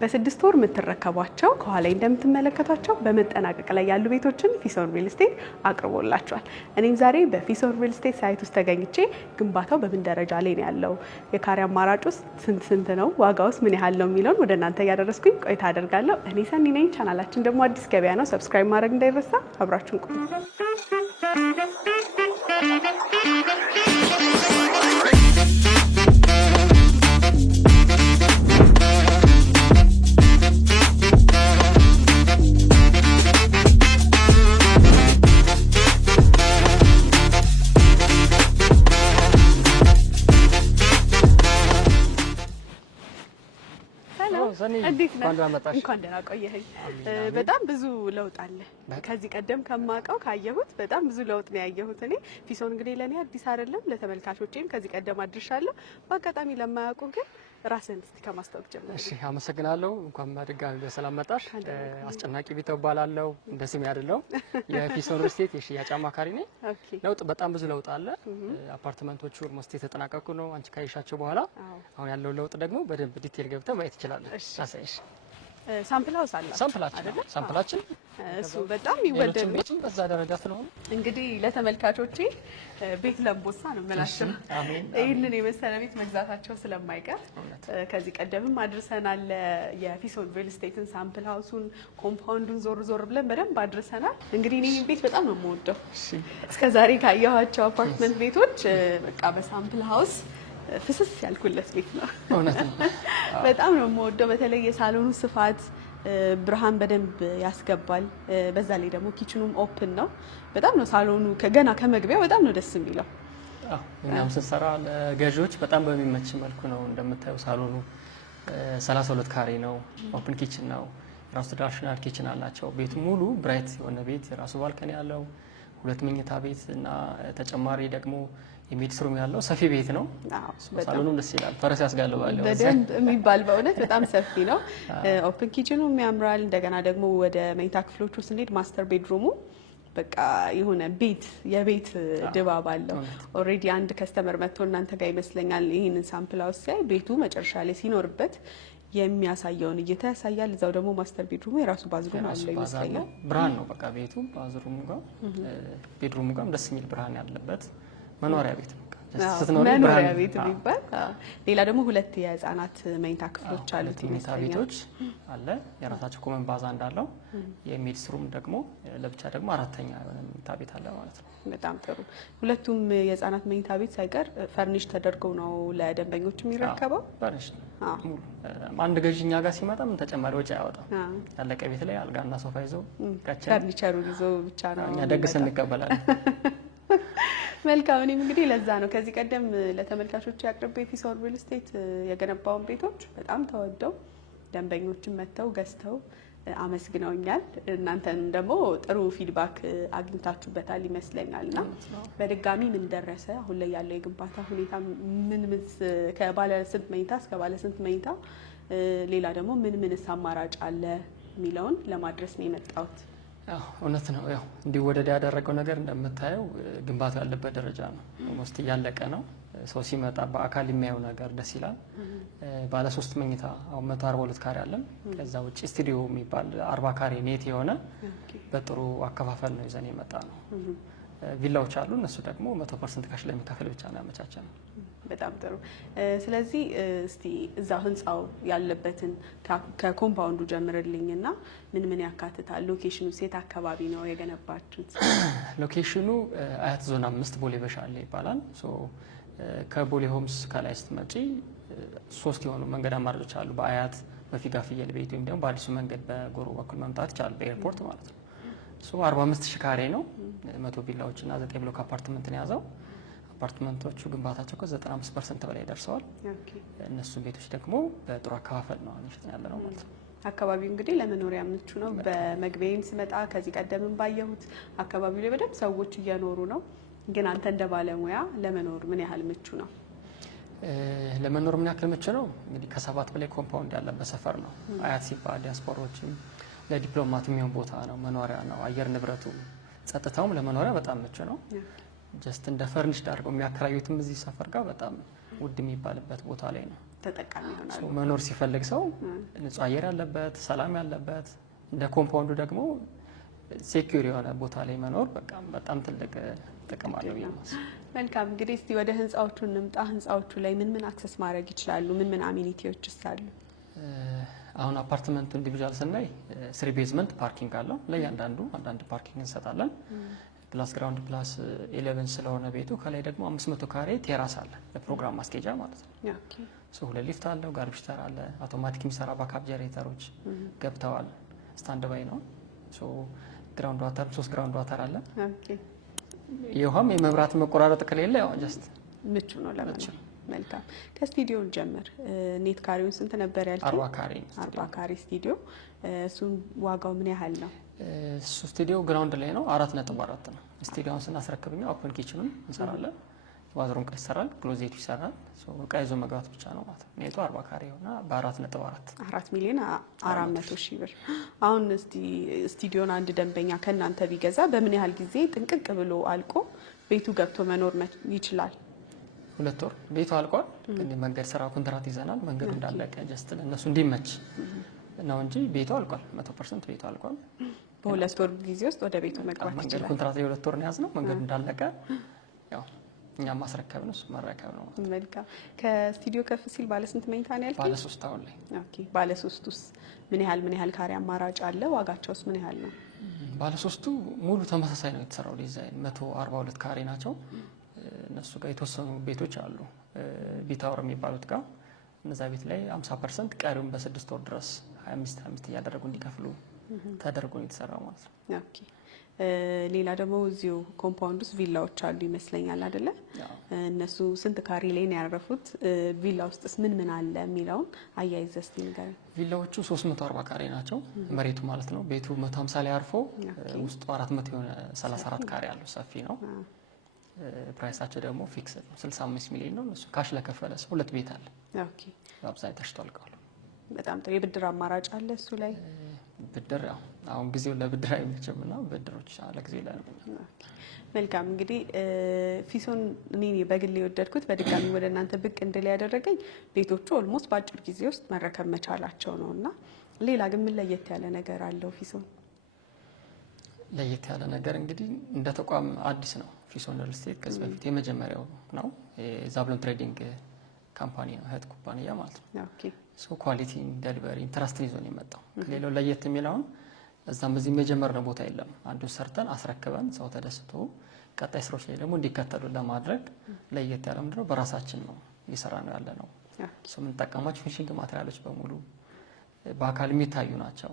በ6 ወር የምትረከቧቸው ከኋላ እንደምትመለከቷቸው በመጠናቀቅ ላይ ያሉ ቤቶችን ፊሶን ሪል ስቴት አቅርቦላቸዋል። እኔም ዛሬ በፊሶን ሪል ስቴት ሳይት ውስጥ ተገኝቼ ግንባታው በምን ደረጃ ላይ ነው ያለው፣ የካሬ አማራጭ ውስጥ ስንት ነው፣ ዋጋውስ ምን ያህል ነው የሚለውን ወደ እናንተ እያደረስኩኝ ቆይታ አደርጋለሁ። እኔ ሰኒ ነኝ። ቻናላችን ደግሞ አዲስ ገበያ ነው። ሰብስክራይብ ማድረግ እንዳይረሳ። አብራችሁን ቆዩ። እንኳን ደህና ቆየኸኝ። በጣም ብዙ ለውጥ አለ። ከዚህ ቀደም ከማውቀው ካየሁት በጣም ብዙ ለውጥ ነው ያየሁት። እኔ ፊሶን እንግዲህ ለኔ አዲስ አይደለም፣ ለተመልካቾቼም ከዚህ ቀደም አድርሻለሁ። በአጋጣሚ ለማያውቁ ግን ራስን እስቲ ከማስታወቅ ጀምር። እሺ፣ አመሰግናለሁ። እንኳን በድጋሚ በሰላም መጣሽ። አስጨናቂ ቢተው እባላለሁ። እንደ ስሜ አይደለም። የፊሶን ሪል ስቴት የሽያጭ አማካሪ ነኝ። ለውጥ በጣም ብዙ ለውጥ አለ። አፓርትመንቶቹ ኦልሞስት የተጠናቀቁ ነው። አንቺ ካይሻቸው በኋላ አሁን ያለው ለውጥ ደግሞ በደንብ ዲቴል ገብተህ ማየት ይችላል። አሳይሽ ሳምፕል ሃውስ አለ። ሳምፕላችን እሱ በጣም ይወደድ ነው። በዛ ደረጃ ስለሆነ እንግዲህ ለተመልካቾቼ ቤት ለምቦሳ ነው የምላቸው። ይህንን የመሰለ ቤት መግዛታቸው ስለማይቀር ከዚህ ቀደምም አድርሰናል። የፊሶን ሪል ስቴትን ሳምፕል ሃውሱን ኮምፓውንዱን ዞር ብለን በደንብ አድርሰናል። እንግዲህ እኔ ቤት በጣም ነው የምወደው። እስከዛሬ ካየኋቸው አፓርትመንት ቤቶች በቃ በሳምፕል ሃውስ ፍስስ ያልኩለት ቤት ነው። እውነት ነው። በጣም ነው የምወደው። በተለይ የሳሎኑ ስፋት ብርሃን በደንብ ያስገባል። በዛ ላይ ደግሞ ኪችኑም ኦፕን ነው። በጣም ነው ሳሎኑ ገና ከመግቢያው በጣም ነው ደስ የሚለው። እኛም ስንሰራ ለገዢዎች በጣም በሚመች መልኩ ነው። እንደምታየው ሳሎኑ 32 ካሬ ነው። ኦፕን ኪችን ነው። ራሱ ትራዲሽናል ኪችን አላቸው። ቤቱ ሙሉ ብራይት የሆነ ቤት፣ የራሱ ባልከኒ ያለው 2 መኝታ ቤት እና ተጨማሪ ደግሞ የሜዲስ ሩም ያለው ሰፊ ቤት ነው። ሳሎኑም ደስ ይላል። ፈረስ ያስጋልባል በደንብ የሚባል በእውነት በጣም ሰፊ ነው። ኦፕን ኪችኑም ያምራል። እንደገና ደግሞ ወደ መኝታ ክፍሎቹ ስንሄድ ማስተር ቤድሩሙ በቃ የሆነ የቤት ድባብ አለው። ኦልሬዲ አንድ ከስተመር መጥቶ እናንተ ጋር ይመስለኛል ይህንን ሳምፕል ሃውስ ሲያይ ቤቱ መጨረሻ ላይ ሲኖርበት የሚያሳየውን እይታ ያሳያል። እዛው ደግሞ ማስተር ቤድሩሙ የራሱ ባዝሩም አለው ይመስለኛል። ብርሃን ነው በቃ ቤቱ ባዝሩሙ ጋር ቤድሩሙ ጋር ደስ የሚል ብርሃን ያለበት መኖሪያ ቤት ነው። መኖሪያ ቤት የሚባል ሌላ ደግሞ 2 የህፃናት መኝታ ክፍሎች አሉት ይመስለኛል። ቤቶች አለ የራሳቸው ኮመን ባዛ እንዳለው የሜዲስ ሩም ደግሞ ለብቻ ደግሞ 4ኛ የሆነ መኝታ ቤት አለ ማለት ነው። በጣም ጥሩ። ሁለቱም የህፃናት መኝታ ቤት ሳይቀር ፈርኒሽ ተደርገው ነው ለደንበኞች የሚረከበው። ፈርኒሽ አንድ ገዢኛ ጋር ሲመጣ ምን ተጨማሪ ወጪ አያወጣም። ያለቀ ቤት ላይ አልጋና ሶፋ ይዞ ፈርኒቸሩን ይዞ ብቻ ነው እኛ ደግስ እንቀበላለን። መልካም። እኔም እንግዲህ ለዛ ነው ከዚህ ቀደም ለተመልካቾች ያቅርቤ ፊሶን ሪል ስቴት የገነባውን ቤቶች በጣም ተወደው ደንበኞችን መጥተው ገዝተው አመስግነውኛል። እናንተን ደግሞ ጥሩ ፊድባክ አግኝታችሁበታል ይመስለኛልና በድጋሚ ምን ደረሰ፣ አሁን ላይ ያለው የግንባታ ሁኔታ ምን ከባለ ስንት መኝታ እስከ ባለ ስንት መኝታ፣ ሌላ ደግሞ ምንስ አማራጭ አለ የሚለውን ለማድረስ ነው የመጣሁት። እውነት ነው። ያው እንዲወደድ ያደረገው ነገር እንደምታየው ግንባታው ያለበት ደረጃ ነው። ኦልሞስት እያለቀ ነው። ሰው ሲመጣ በአካል የሚያየው ነገር ደስ ይላል። ባለ 3 መኝታ አሁን 142 ካሬ አለን። ከዛ ውጪ ስቱዲዮ የሚባል 40 ካሬ ኔት የሆነ በጥሩ አከፋፈል ነው ይዘን የመጣ ነው። ቪላዎች አሉ። እነሱ ደግሞ 100% ካሽ ለሚከፍል ብቻ ነው ያመቻቸነው። በጣም ጥሩ። ስለዚህ እስቲ እዛው ህንጻው ያለበትን ከኮምፓውንዱ ጀምርልኝና ምን ያካትታል? ሎኬሽኑ ሴት አካባቢ ነው የገነባችሁት? ሎኬሽኑ አያት ዞን 5 ቦሌ በሻሌ ይባላል። ከቦሌ ሆምስ ከላይ ስትመጪ 3 የሆኑ መንገድ አማራጮች አሉ። በአያት በፊጋ ፍየል ቤት ወይም ደግሞ በአዲሱ መንገድ በጎሮ በኩል መምጣት ይቻላል፣ በኤርፖርት ማለት ነው። 45,000 ካሬ ነው። 100 ቪላዎች እና 9 ብሎክ አፓርትመንትን ያዘው። አፓርትመንቶቹ ግንባታቸው ከ95% በላይ ደርሰዋል። እነሱ ቤቶች ደግሞ በጥሩ አከፋፈል ነው እየሸጥን ያለ ነው ማለት ነው። አካባቢው እንግዲህ ለመኖሪያ ምቹ ነው። በመግቢያም ስመጣ ከዚህ ቀደምም ባየሁት አካባቢው ላይ በደንብ ሰዎች እየኖሩ ነው። ግን አንተ እንደ ባለሙያ ለመኖር ምን ያህል ምቹ ነው? ለመኖር ምን ያህል ምቹ ነው? እንግዲህ ከ7 በላይ ኮምፓውንድ ያለበት ሰፈር ነው። አያት ሲባል ዲያስፖራዎችም ለዲፕሎማት የሚሆን ቦታ ነው፣ መኖሪያ ነው። አየር ንብረቱ ጸጥታውም ለመኖሪያ በጣም ምቹ ነው። ጀስት እንደ ፈርኒሽ አድርገው የሚያከራዩትም እዚህ ሰፈር ጋር በጣም ውድ የሚባልበት ቦታ ላይ ነው። ተጠቃሚ ይሆናሉ። መኖር ሲፈልግ ሰው ንጹህ አየር ያለበት፣ ሰላም ያለበት፣ እንደ ኮምፓውንዱ ደግሞ ሴኩር የሆነ ቦታ ላይ መኖር በጣም ትልቅ ጥቅም አለው ይላል። መልካም እንግዲህ እስቲ ወደ ህንጻዎቹ እንምጣ። ህንጻዎቹ ላይ ምን አክሰስ ማድረግ ይችላሉ? ምን አሚኒቲዎችስ አሉ? አሁን አፓርትመንቱ ኢንዲቪጁዋል ስናይ 3 ቤዝመንት ፓርኪንግ አለው። ለእያንዳንዱ አንዳንድ ፓርኪንግ እንሰጣለን። ፕላስ ግራውንድ ፕላስ 11 ስለሆነ ቤቱ ከላይ ደግሞ 500 ካሬ ቴራስ አለ ለፕሮግራም ማስኬጃ ማለት ነው። ኦኬ 2 ሊፍት አለው፣ ጋርቤጅ ተር አለ፣ አውቶማቲክ የሚሰራ ባካፕ ጀነሬተሮች ገብተዋል። ስታንድ ባይ ነው። ግራውንድ ዋተር 3 ግራውንድ ዋተር አለ። ኦኬ የውሃም የመብራት መቆራረጥ ከሌለ ያው ጀስት ምቹ ነው ለመኖር። መልካም ከስቱዲዮ ጀምር። ኔት ካሬውን ስንት ነበር ያልከኝ? 40 ካሬ ስቱዲዮ። እሱን ዋጋው ምን ያህል ነው? እሱ ስቱዲዮ ግራውንድ ላይ ነው፣ 4.4 ነው። ስቱዲዮውን ስናስረክብኛ ኦፕን ኪችኑን እንሰራለን፣ ባዝሩም ቀይ ይሰራል፣ ክሎዜቱ ይሰራል። እቃ ይዞ መግባት ብቻ ነው ማለት ነው። ኔቱ 40 ካሬ ሆና በ4.4 4 ሚሊዮን 400 ሺህ ብር። አሁን እስቲ ስቱዲዮን አንድ ደንበኛ ከእናንተ ቢገዛ በምን ያህል ጊዜ ጥንቅቅ ብሎ አልቆ ቤቱ ገብቶ መኖር ይችላል? 2 ወር ቤቱ አልቋል። መንገድ ስራ ኮንትራት ይዘናል። መንገዱ እንዳለቀ ጀስት ለእነሱ እንዲመች ነው እንጂ ቤቱ አልቋል። 100% ቤቱ አልቋል። በ2 ወር ጊዜ ውስጥ ወደ ቤቱ መግባት ይችላል። መንገድ ኮንትራት የ2 ወር ነው ያዝነው። መንገዱ እንዳለቀ ያው እኛ ማስረከብ ነው፣ እሱ መረከብ ነው። መልካም ከስቱዲዮ ከፍ ሲል ባለ ስንት መኝታ ነው ያልከኝ? ባለ 3 አሁን ላይ። ኦኬ ባለ 3ቱስ ምን ያህል ካሬ አማራጭ አለ? ዋጋቸውስ ምን ያህል ነው? ባለ 3ቱ ሙሉ ተመሳሳይ ነው የተሰራው ዲዛይን 142 ካሬ ናቸው። እነሱ ጋር የተወሰኑ ቤቶች አሉ ቢታወር የሚባሉት ጋር እነዛ ቤት ላይ 50% ቀሪውን በ6 ወር ድረስ 25 እያደረጉ እንዲከፍሉ ተደርጎ ነው የተሰራው ማለት ነው። ኦኬ ሌላ ደግሞ እዚሁ ኮምፓውንድ ውስጥ ቪላዎች አሉ ይመስለኛል አይደለ? እነሱ ስንት ካሬ ላይ ነው ያረፉት? ቪላ ውስጥስ ምን አለ የሚለውን አያይዘህ እስቲ ንገረኝ። ቪላዎቹ 340 ካሬ ናቸው መሬቱ ማለት ነው። ቤቱ 150 ላይ አርፎ ውስጡ 400 የሆነ 34 ካሬ አለው። ሰፊ ነው። ፕራይሳቸው ደግሞ ፊክስ ነው 65 ሚሊዮን ነው። እሱ ካሽ ለከፈለ ሰው 2 ቤት አለ። ኦኬ አብዛኛው ተሽጧል። በጣም ጥሩ። የብድር አማራጭ አለ እሱ ላይ? ብድር ያው አሁን ጊዜው ለብድር አይመችምና ብድሮች አለ ጊዜ ላይ ነው። መልካም እንግዲህ ፊሶን እኔ በግል የወደድኩት በድጋሚ ወደ እናንተ ብቅ እንድል ያደረገኝ ቤቶቹ ኦልሞስት በአጭር ጊዜ ውስጥ መረከብ መቻላቸው ነው እና ሌላ ግን ምን ለየት ያለ ነገር አለው ፊሶን? ለየት ያለ ነገር እንግዲህ እንደ ተቋም አዲስ ነው ፊሶን ሪል ስቴት። ከዚህ በፊት የመጀመሪያው ነው የዛብሎን ትሬዲንግ ካምፓኒ ነው እህት ኩባንያ ማለት ነው። ኦኬ ሶ ኳሊቲ ዴሊቨሪ ትራስትን ይዞ ነው የመጣው። ከሌላው ለየት የሚለውን እዛም በዚህ የጀመርነው ቦታ የለም። አንዱን ሰርተን አስረክበን ሰው ተደስቶ ቀጣይ ስራዎች ላይ ደግሞ እንዲከተሉ ለማድረግ ለየት ያለ ምንድነው በራሳችን ነው እየሰራ ነው ያለ ነው። ሶ የምንጠቀማቸው ፊኒሺንግ ማቴሪያሎች በሙሉ በአካል የሚታዩ ናቸው።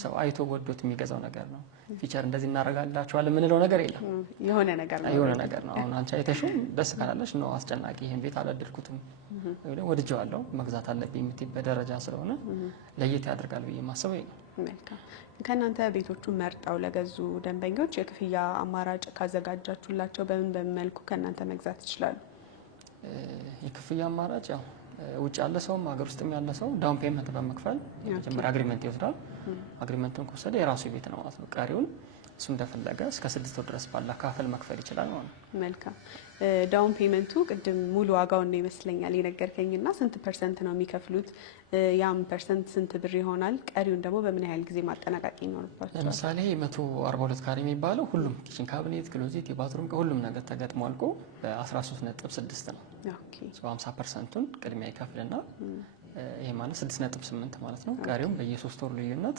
ሰው አይቶ ወዶት የሚገዛው ነገር ነው። ፊቸር እንደዚህ እናደርጋላችኋለን የምንለው ነገር የለም። የሆነ ነገር ነው። አሁን አንቺ አይተሽው ደስ ካላለሽ ነው አስጨናቂ ይሄን ቤት አላደርኩትም ወይ ደግሞ ወድጄዋለሁ መግዛት አለብኝ የምትይበት ደረጃ ስለሆነ ለየት ያደርጋል ብዬ ማሰብ ነው። መልካም ከእናንተ ቤቶቹን መርጠው ለገዙ ደንበኞች የክፍያ አማራጭ ካዘጋጃችሁላቸው በምን መልኩ ከእናንተ መግዛት ይችላሉ? የክፍያ አማራጭ ያው ውጭ ያለ ሰውም ሀገር ውስጥም ያለ ሰው ዳውን ፔመንት በመክፈል የመጀመሪያ አግሪመንት ይወስዳል። አግሪመንቱን ከወሰደ የራሱ ቤት ነው ማለት ነው። ቀሪውን እሱ እንደፈለገ እስከ 6 ወር ድረስ ባለ ካፈል መክፈል ይችላል ማለት ነው። መልካም ዳውን ፔመንቱ ቅድም ሙሉ ዋጋውን ነው ይመስለኛል የነገርከኝና ስንት ፐርሰንት ነው የሚከፍሉት? ያም ፐርሰንት ስንት ብር ይሆናል? ቀሪውን ደግሞ በምን ያህል ጊዜ ማጠናቀቅ ይኖርባቸዋል? ለምሳሌ 142 ካሬ የሚባለው ሁሉም ኪችን ካቢኔት፣ ክሎዜት፣ የባትሩም ሁሉም ነገር ተገጥሞ አልቆ በ13.6 ነው። ኦኬ 50%ቱን ቅድሚያ ይከፍልና ይሄ ማለት 6.8 ማለት ነው። ቀሪውም በየ3 ወር ልዩነት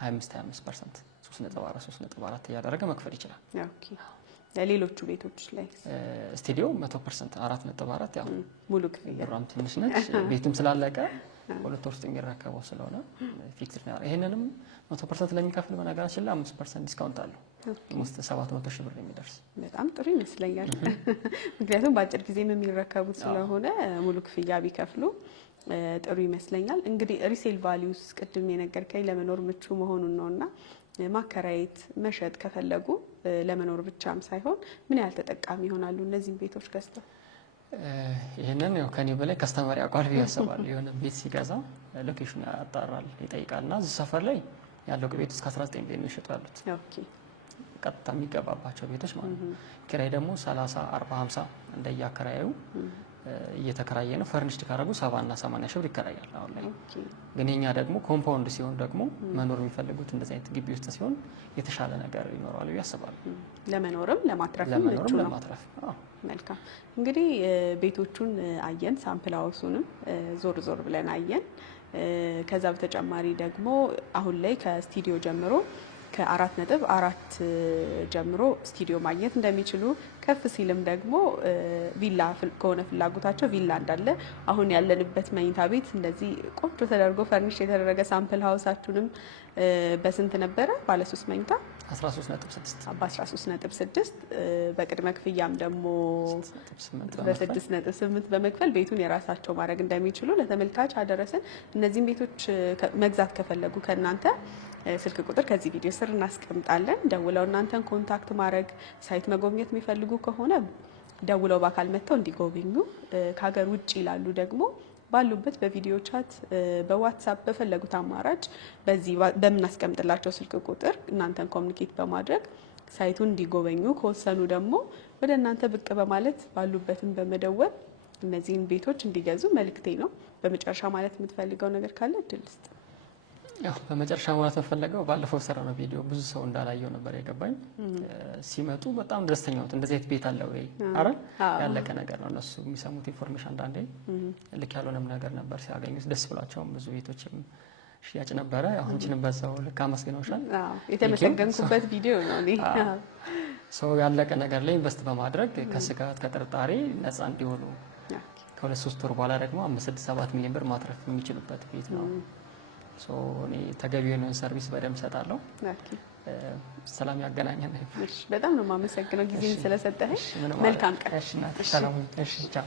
25% 3.4 እያደረገ መክፈል ይችላል። ኦኬ ለሌሎቹ ቤቶች ላይ ስቱዲዮ 100% 4.4 ያው ሙሉ ክፍያ ብራም ትንሽ ነች። ቤቱም ስላለቀ 2 ወር ውስጥ የሚረከበው ስለሆነ ፊክስድ ነው። ይሄንንም 100% ለሚከፍል በነገራችን ላይ 5% ዲስካውንት አለው። ውስጥ 700 ሺህ ብር የሚደርስ በጣም ጥሩ ይመስለኛል። ምክንያቱም በአጭር ጊዜም የሚረከቡት ስለሆነ ሙሉ ክፍያ ቢከፍሉ ጥሩ ይመስለኛል። እንግዲህ ሪሴል ቫሊዩስ ቅድም የነገርከኝ ለመኖር ምቹ መሆኑን ነውና ማከራየት መሸጥ ከፈለጉ ለመኖር ብቻም ሳይሆን ምን ያህል ተጠቃሚ ይሆናሉ እነዚህን ቤቶች ገዝተው? ይሄንን ያው ከኔ በላይ ከስተመር ያውቃል ብዬ አስባለሁ። የሆነ ቤት ሲገዛ ሎኬሽን ያጣራል ይጠይቃልና እዚህ ሰፈር ላይ ያለው ቤት እስከ 19 ቤት ነው ይሸጡ ያሉት። ኦኬ ቀጥታ የሚገባባቸው ቤቶች ማለት ነው። ኪራይ ደግሞ 30፣ 40፣ 50 እንደየአከራዩ እየተከራየ ነው። ፈርኒሽድ ካረጉ 70 እና 80 ሺህ ብር ይከራያል አሁን ላይ። ግን የኛ ደግሞ ኮምፓውንድ ሲሆን ደግሞ መኖር የሚፈልጉት እንደዚህ አይነት ግቢ ውስጥ ሲሆን የተሻለ ነገር ይኖረዋል ብዬ አስባለሁ። ለመኖርም ለማትረፍም ምቹ ነው። መልካም እንግዲህ ቤቶቹን አየን፣ ሳምፕል ሃውሱንም ዞር ዞር ብለን አየን። ከዛ በተጨማሪ ደግሞ አሁን ላይ ከስቱዲዮ ጀምሮ ከ4.4 ጀምሮ ስቱዲዮ ማግኘት እንደሚችሉ ከፍ ሲልም ደግሞ ቪላ ከሆነ ፍላጎታቸው ቪላ እንዳለ አሁን ያለንበት መኝታ ቤት እንደዚህ ቆንጆ ተደርጎ ፈርኒሽ የተደረገ ሳምፕል ሃውሳችሁንም በስንት ነበረ? ባለ 3 መኝታ 13.6 በ13.6 በቅድመ ክፍያም ደግሞ በ6.8 በመክፈል ቤቱን የራሳቸው ማድረግ እንደሚችሉ ለተመልካች አደረሰን። እነዚህን ቤቶች መግዛት ከፈለጉ ከእናንተ ስልክ ቁጥር ከዚህ ቪዲዮ ስር እናስቀምጣለን። ደውለው እናንተን ኮንታክት ማድረግ ሳይት መጎብኘት የሚፈልጉ ከሆነ ደውለው በአካል መጥተው እንዲጎበኙ፣ ከሀገር ውጭ ይላሉ ደግሞ ባሉበት በቪዲዮ ቻት፣ በዋትሳፕ በፈለጉት አማራጭ በዚህ በምናስቀምጥላቸው ስልክ ቁጥር እናንተን ኮሚኒኬት በማድረግ ሳይቱን እንዲጎበኙ ከወሰኑ ደግሞ ወደ እናንተ ብቅ በማለት ባሉበትም በመደወል እነዚህን ቤቶች እንዲገዙ መልእክቴ ነው። በመጨረሻ ማለት የምትፈልገው ነገር ካለ እድል ስጥ። ያው በመጨረሻ ማለት የምፈልገው ባለፈው ሰራ ነው ቪዲዮ ብዙ ሰው እንዳላየው ነበር የገባኝ። ሲመጡ በጣም ደስተኛ ነው። እንደዚህ አይነት ቤት አለ ወይ አረ ያለቀ ነገር ነው። እነሱ የሚሰሙት ኢንፎርሜሽን አንዳንዴ ልክ ያልሆነም ነገር ነበር። ሲያገኙት ደስ ብሏቸውም ብዙ ቤቶችም ሽያጭ ነበረ። ያው አንቺንም በዛው ልክ አመስግነውሻል። የተመሰገንኩበት ቪዲዮ ነው። ሰው ያለቀ ነገር ላይ ኢንቨስት በማድረግ ከስጋት ከጥርጣሬ ነፃ እንዲሆኑ ከ2-3 ወር በኋላ ደግሞ 5-7 ሚሊዮን ብር ማትረፍ የሚችሉበት ቤት ነው። እኔ ተገቢውን ሰርቪስ በደንብ ሰጣለሁ። ሰላም ያገናኘን። በጣም ነው የማመሰግነው ጊዜን ስለሰጠኸኝ። መልካም ቀን። እሺ፣ ሰላም። እሺ፣ ቻው።